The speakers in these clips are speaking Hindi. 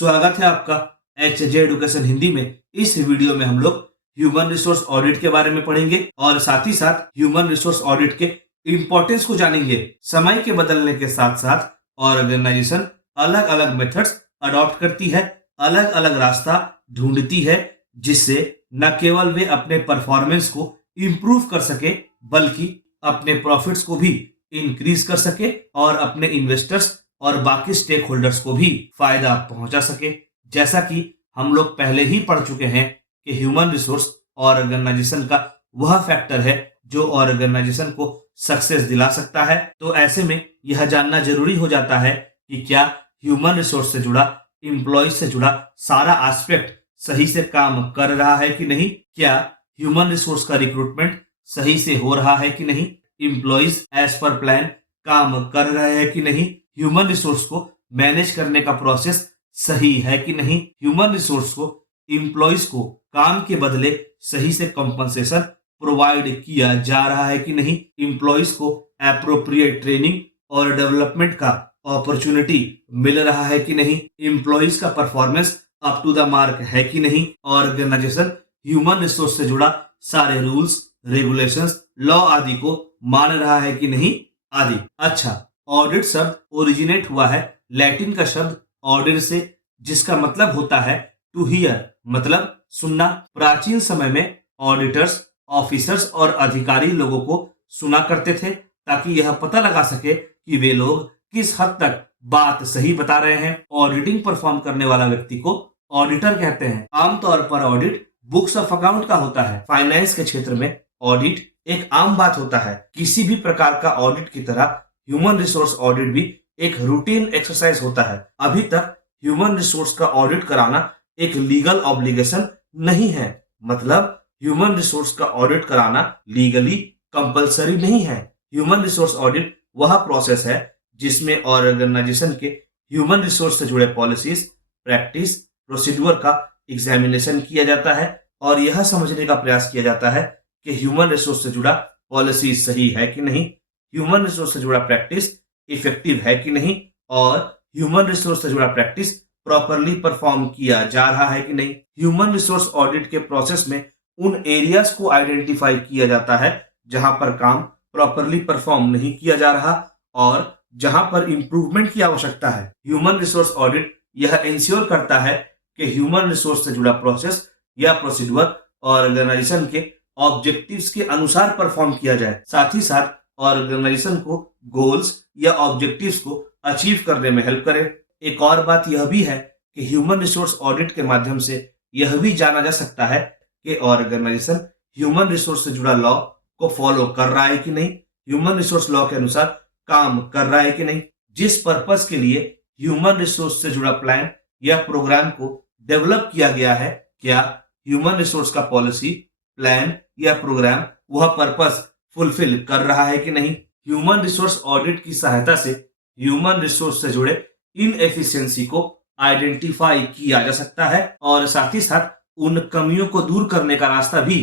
स्वागत है आपका HJ एडुकेशन हिंदी में। इस वीडियो में हम लोग ह्यूमन रिसोर्स ऑडिट के बारे में पढ़ेंगे और साथ ही साथ ह्यूमन रिसोर्स ऑडिट के इम्पोर्टेंस को जानेंगे। समय के बदलने के साथ साथ ऑर्गेनाइजेशन अलग अलग मेथड्स अडॉप्ट करती है, अलग अलग रास्ता ढूंढती है, जिससे न केवल वे अपने परफॉर्मेंस को इम्प्रूव कर सके बल्कि अपने प्रॉफिट्स को भी इंक्रीज कर सके और अपने इन्वेस्टर्स और बाकी स्टेक होल्डर्स को भी फायदा पहुंचा सके। जैसा कि हम लोग पहले ही पढ़ चुके हैं कि ह्यूमन रिसोर्स ऑर्गेनाइजेशन का वह फैक्टर है जो ऑर्गेनाइजेशन को सक्सेस दिला सकता है। तो ऐसे में यह जानना जरूरी हो जाता है कि क्या ह्यूमन रिसोर्स से जुड़ा, एम्प्लॉय से जुड़ा सारा एस्पेक्ट सही से काम कर रहा है कि नहीं, क्या ह्यूमन रिसोर्स का रिक्रूटमेंट सही से हो रहा है कि नहीं, एम्प्लॉयज एज पर प्लान काम कर रहे हैं कि नहीं, ह्यूमन रिसोर्स को मैनेज करने का प्रोसेस सही है कि नहीं, ह्यूमन रिसोर्स को एम्प्लॉयज को काम के बदले सही से कंपनसेशन प्रोवाइड किया जा रहा है कि नहीं, एम्प्लॉयज को एप्रोप्रिएट ट्रेनिंग और डेवलपमेंट का अपॉर्चुनिटी मिल रहा है कि नहीं, एम्प्लॉयज का performance up to the mark है कि नहीं, ऑर्गेनाइजेशन ह्यूमन रिसोर्स से जुड़ा सारे रूल्स, रेगुलेशंस, लॉ आदि को मान रहा है कि नहीं आदि। अच्छा, ऑडिट शब्द ओरिजिनेट हुआ है लैटिन का शब्द ऑडिट से, जिसका मतलब होता है टू हियर, मतलब सुनना। प्राचीन समय में ऑडिटर्स, ऑफिसर्स और अधिकारी लोगों को सुना करते थे ताकि यह पता लगा सके कि वे लोग किस हद तक बात सही बता रहे हैं। ऑडिटिंग परफॉर्म करने वाला व्यक्ति को ऑडिटर कहते हैं। आमतौर पर ऑडिट बुक्स ऑफ अकाउंट का होता है। फाइनेंस के क्षेत्र में ऑडिट एक आम बात होता है। किसी भी प्रकार का ऑडिट की तरह ह्यूमन रिसोर्स ऑडिट भी एक रूटीन एक्सरसाइज होता है। अभी तक ह्यूमन रिसोर्स का ऑडिट कराना एक लीगल ऑब्लिगेशन नहीं है, मतलब ह्यूमन रिसोर्स का ऑडिट कराना लीगली कंपलसरी नहीं है। ह्यूमन रिसोर्स ऑडिट वह प्रोसेस है जिसमें ऑर्गेनाइजेशन के ह्यूमन रिसोर्स से जुड़े पॉलिसीज, प्रैक्टिस, प्रोसीड्यूर का एग्जामिनेशन किया जाता है और यह समझने का प्रयास किया जाता है कि ह्यूमन रिसोर्स से जुड़ा पॉलिसी सही है कि नहीं, ह्यूमन रिसोर्स से जुड़ा प्रैक्टिस इफेक्टिव है कि नहीं, और ह्यूमन रिसोर्स से जुड़ा प्रैक्टिस प्रॉपरली परफॉर्म किया जा रहा है कि नहीं। ह्यूमन रिसोर्स ऑडिट के प्रोसेस में उन एरियाज को आइडेंटिफाई किया जाता है जहां पर काम प्रॉपरली परफॉर्म नहीं किया जा रहा और जहां पर इंप्रूवमेंट की आवश्यकता है। ह्यूमन रिसोर्स ऑडिट यह इंश्योर करता है कि ह्यूमन रिसोर्स से जुड़ा प्रोसेस या प्रोसीड्यूर ऑर्गेनाइजेशन के ऑब्जेक्टिव्स के अनुसार परफॉर्म किया जाए। साथ ही साथ ऑर्गेनाइजेशन को गोल्स या ऑब्जेक्टिव्स को अचीव करने में हेल्प करे। एक और बात यह भी है कि ह्यूमन रिसोर्स ऑडिट के माध्यम से यह भी जाना जा सकता है कि ऑर्गेनाइजेशन ह्यूमन रिसोर्स से जुड़ा लॉ को फॉलो कर रहा है कि नहीं, ह्यूमन रिसोर्स लॉ के अनुसार काम कर रहा है कि नहीं, जिस पर्पस के लिए ह्यूमन रिसोर्स से जुड़ा प्लान या प्रोग्राम को डेवलप किया गया है, क्या ह्यूमन रिसोर्स का पॉलिसी, प्लान या प्रोग्राम वह पर्पस फुलफिल कर रहा है कि नहीं। ह्यूमन रिसोर्स ऑडिट की सहायता से ह्यूमन रिसोर्स से जुड़े इनएफिशिएंसी को आइडेंटिफाई किया जा सकता है और साथ ही साथ उन कमियों को दूर करने का रास्ता भी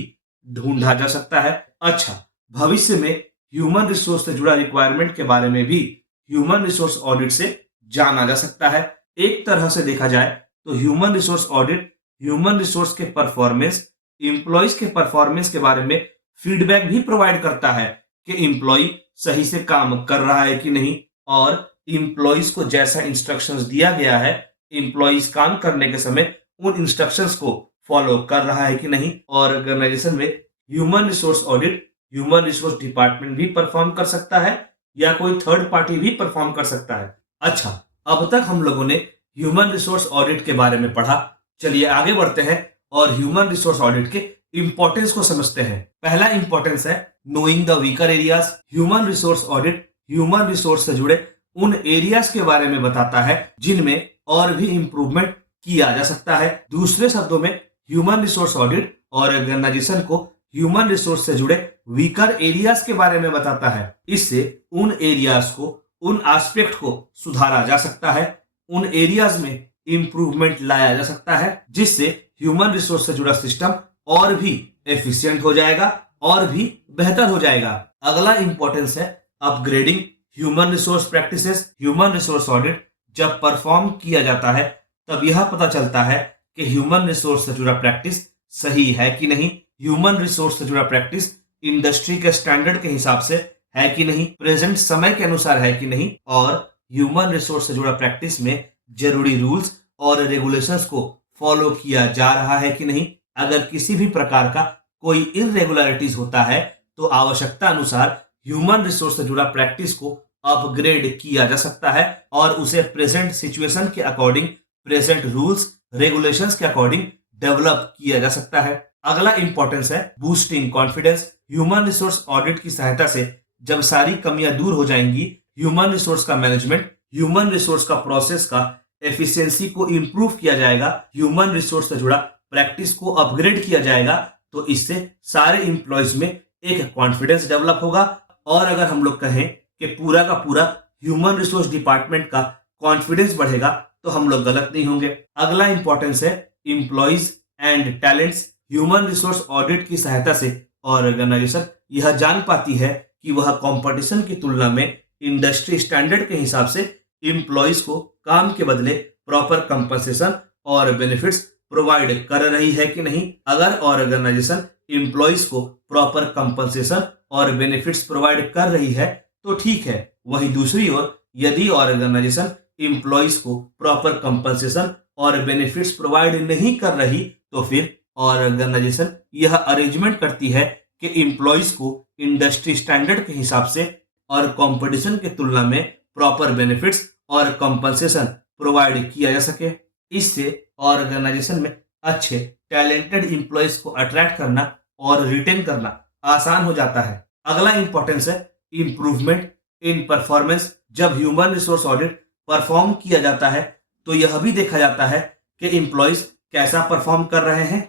ढूंढा जा सकता है। अच्छा, भविष्य में ह्यूमन रिसोर्स से जुड़ा रिक्वायरमेंट के बारे में भी ह्यूमन रिसोर्स ऑडिट से जाना जा सकता है। एक तरह से देखा जाए तो human resource audit human resource के परफॉर्मेंस, एम्प्लॉयज के परफॉर्मेंस के बारे में फीडबैक भी प्रोवाइड करता है कि एम्प्लॉय सही से काम कर रहा है कि नहीं और एम्प्लॉयज को जैसा इंस्ट्रक्शंस दिया गया है, एम्प्लॉयज काम करने के समय उन इंस्ट्रक्शंस को फॉलो कर रहा है कि नहीं। ऑर्गेनाइजेशन में human resource audit human resource department भी परफॉर्म कर सकता है या कोई थर्ड पार्टी भी परफॉर्म कर सकता है। अच्छा, अब तक हम लोगों ने ह्यूमन रिसोर्स ऑडिट के बारे में पढ़ा। चलिए आगे बढ़ते हैं और ह्यूमन रिसोर्स ऑडिट के इंपॉर्टेंस को समझते हैं। पहला इंपॉर्टेंस है knowing the weaker areas. Human resource audit human resource से जुड़े उन एरियाज के बारे में बताता है जिनमें और भी इंप्रूवमेंट किया जा सकता है। दूसरे शब्दों में ह्यूमन रिसोर्स ऑडिट ऑर्गेनाइजेशन को ह्यूमन रिसोर्स से जुड़े वीकर एरियाज के बारे में बताता है। इससे उन एरियाज को, उन एस्पेक्ट को सुधारा जा सकता है, उन एरियाज में इंप्रूवमेंट लाया जा सकता है जिससे ह्यूमन रिसोर्स से जुड़ा सिस्टम और भी एफिशिएंट हो जाएगा और भी बेहतर हो जाएगा। अगला इंपॉर्टेंस है upgrading human resource practices. Human resource audit जब परफॉर्म किया जाता है तब यह पता चलता है कि ह्यूमन रिसोर्स से जुड़ा प्रैक्टिस सही है कि नहीं, ह्यूमन रिसोर्स से जुड़ा प्रैक्टिस इंडस्ट्री के स्टैंडर्ड के हिसाब से है कि नहीं, प्रेजेंट समय के अनुसार है कि नहीं, और ह्यूमन रिसोर्स से जुड़ा प्रैक्टिस में जरूरी रूल्स और रेगुलेशंस को फॉलो किया जा रहा है कि नहीं। अगर किसी भी प्रकार का कोई इरेगुलरिटीज होता है तो आवश्यकता अनुसार ह्यूमन रिसोर्स से जुड़ा प्रैक्टिस को अपग्रेड किया जा सकता है और उसे प्रेजेंट सिचुएशन के अकॉर्डिंग, प्रेजेंट रूल्स रेगुलेशंस के अकॉर्डिंग डेवलप किया जा सकता है। अगला इंपॉर्टेंस है boosting confidence. Human resource audit की सहायता से जब सारी कमियां दूर हो जाएंगी, ह्यूमन रिसोर्स का मैनेजमेंट, ह्यूमन रिसोर्स का प्रोसेस का एफिशिएंसी को इंप्रूव किया जाएगा, ह्यूमन रिसोर्स से जुड़ा प्रैक्टिस को अपग्रेड किया जाएगा, तो इससे सारे इंप्लॉयज में एक कॉन्फिडेंस डेवलप होगा। और अगर हम लोग कहें कि पूरा का पूरा ह्यूमन रिसोर्स डिपार्टमेंट का कॉन्फिडेंस बढ़ेगा, तो हम लोग गलत नहीं होंगे। अगला इंपॉर्टेंस है employees and talents. Human resource audit की सहायता से ऑर्गेनाइजेशन यह जान पाती है कि वह कंपटीशन की तुलना में इंडस्ट्री स्टैंडर्ड के हिसाब से इंप्लॉयज को काम के बदले प्रॉपर कंपनसेशन और बेनिफिट्स प्रोवाइड कर रही है कि नहीं। अगर ऑर्गेनाइजेशन इंप्लॉयज को प्रॉपर कंपनसेशन और बेनिफिट्स प्रोवाइड कर रही है तो ठीक है। वहीं दूसरी ओर यदि ऑर्गेनाइजेशन इंप्लॉयज को प्रॉपर कंपनसेशन और बेनिफिट्स प्रोवाइड नहीं कर रही तो फिर ऑर्गेनाइजेशन यह अरेंजमेंट करती है कि इंप्लॉयज को इंडस्ट्री स्टैंडर्ड के हिसाब से और कंपटीशन के तुलना में प्रॉपर बेनिफिट्स और कंपनसेशन प्रोवाइड किया जा सके। इससे ऑर्गेनाइजेशन में अच्छे टैलेंटेड इंप्लॉयज को अट्रैक्ट करना और रिटेन करना आसान हो जाता है। अगला इंपॉर्टेंस है इंप्रूवमेंट इन परफॉर्मेंस। जब ह्यूमन रिसोर्स ऑडिट परफॉर्म किया जाता है तो यह भी देखा जाता है कि इंप्लॉयज कैसा परफॉर्म कर रहे हैं,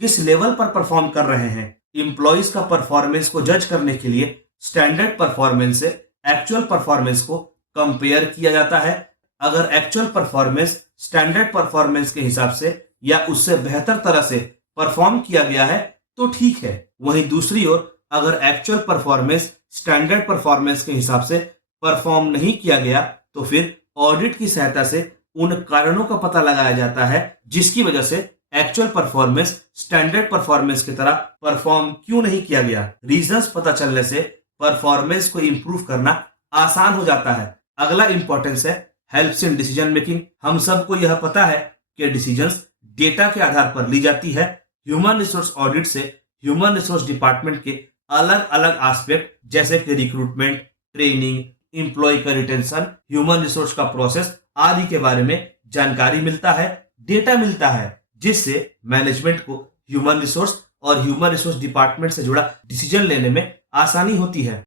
किस लेवल पर परफॉर्म कर रहे हैं। इंप्लॉयज का परफॉर्मेंस को जज करने के लिए स्टैंडर्ड परफॉर्मेंस से एक्चुअल परफॉर्मेंस को कंपेयर किया जाता है। अगर एक्चुअल परफॉर्मेंस स्टैंडर्ड परफॉर्मेंस के हिसाब से या उससे बेहतर तरह से परफॉर्म किया गया है तो ठीक है। वहीं दूसरी ओर अगर एक्चुअल परफॉर्मेंस स्टैंडर्ड परफॉर्मेंस के हिसाब से परफॉर्म नहीं किया गया तो फिर ऑडिट की सहायता से उन कारणों का पता लगाया जाता है जिसकी वजह से एक्चुअल परफॉर्मेंस स्टैंडर्ड परफॉर्मेंस की तरह परफॉर्म क्यों नहीं किया गया। रीजंस पता चलने से परफॉर्मेंस को इंप्रूव करना आसान हो जाता है। अगला इंपॉर्टेंस है हेल्प्स इन डिसीजन मेकिंग। हम सबको यह पता है कि डिसीजंस डेटा के आधार पर ली जाती है। ह्यूमन रिसोर्स ऑडिट से ह्यूमन रिसोर्स डिपार्टमेंट के अलग अलग एस्पेक्ट जैसे कि रिक्रूटमेंट, ट्रेनिंग, इंप्लॉय का रिटेंशन, ह्यूमन रिसोर्स का प्रोसेस आदि के बारे में जानकारी मिलता है, डेटा मिलता है, जिससे मैनेजमेंट को ह्यूमन रिसोर्स और ह्यूमन रिसोर्स डिपार्टमेंट से जुड़ा डिसीजन लेने में आसानी होती है।